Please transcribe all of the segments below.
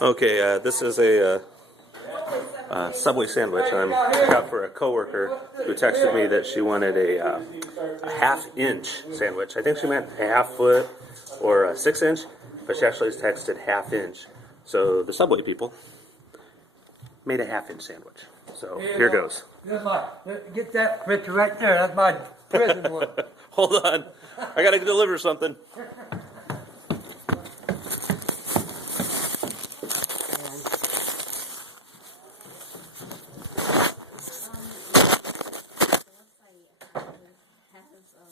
Okay, this is a Subway sandwich I got for a coworker who texted me that she wanted a half-inch sandwich. I think she meant a half foot or a 6-inch, but she actually texted half-inch. So the Subway people made a half-inch sandwich. So here goes. Get that picture right there. That's my prison one. Hold on, I gotta deliver something.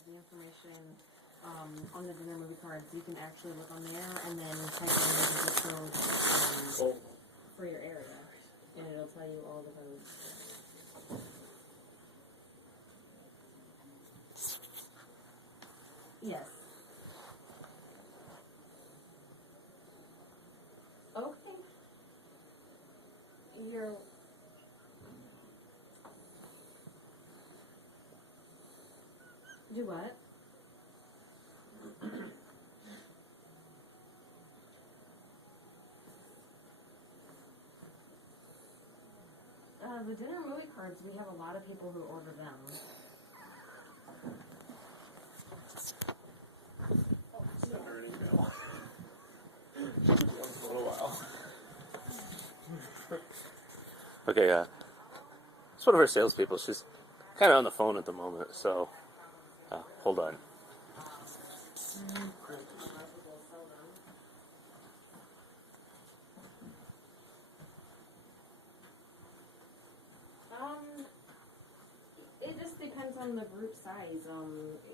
The information on the dinner movie cards. You can actually look on there and then type in the zip code for your area, and it'll tell you all the codes. Yes. Okay. You're. Do what? The dinner movie cards, we have a lot of people who order them. Send her an email. For a little while. Okay, it's one of our salespeople. She's kind of on the phone at the moment, so hold on. It just depends on the group size.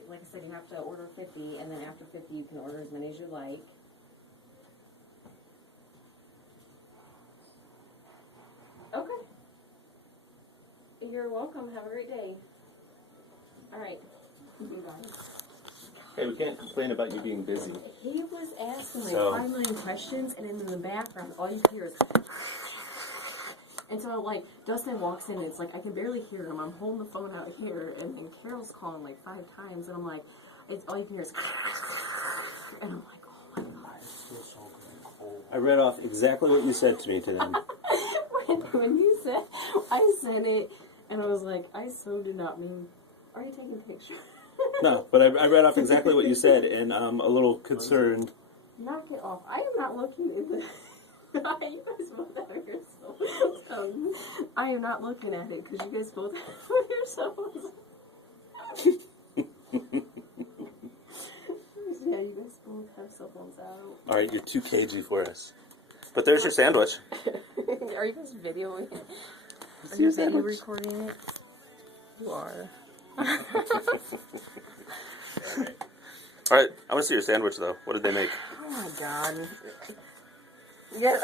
Like I said, you have to order 50, and then after 50, you can order as many as you like. Okay. You're welcome. Have a great day. All right. Bye. Hey, we can't complain about you being busy. He was asking like 5 million questions, and in the background, all you hear is. And so, like, Dustin walks in, and it's like, I can barely hear him. I'm holding the phone out here, and Carol's calling like 5 times, and I'm like, it's all you can hear is. And I'm like, oh my God. I read off exactly what you said to me today. when you said, I said it, and I was like, I so did not mean. Are you taking a picture? No, but I read off exactly what you said, and I'm a little concerned. Knock it off. I am not looking in the. You guys both have your cell phones. I am not looking at it because you guys both have your cell phones. Yeah, you guys both have cell phones out. All right, you're too cagey for us. But there's your sandwich. Are you guys videoing it? It's Are your you video sandwich. recording it? You are. All right, I want to see your sandwich, though. What did they make? Oh my God. Yeah.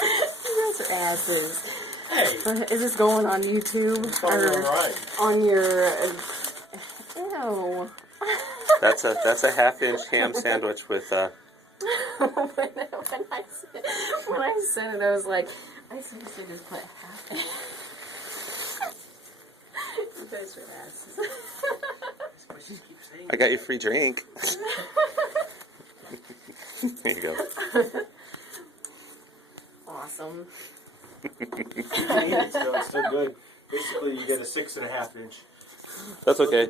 You guys are asses. Hey. Is this going on YouTube? Or Right. on your... Ew. That's a half-inch ham sandwich with when I said it, I was like, I seriously just put half. You guys are asses. I got you a free drink. There you go. Awesome. It's still good. Basically, you get a 6.5 inch. That's okay.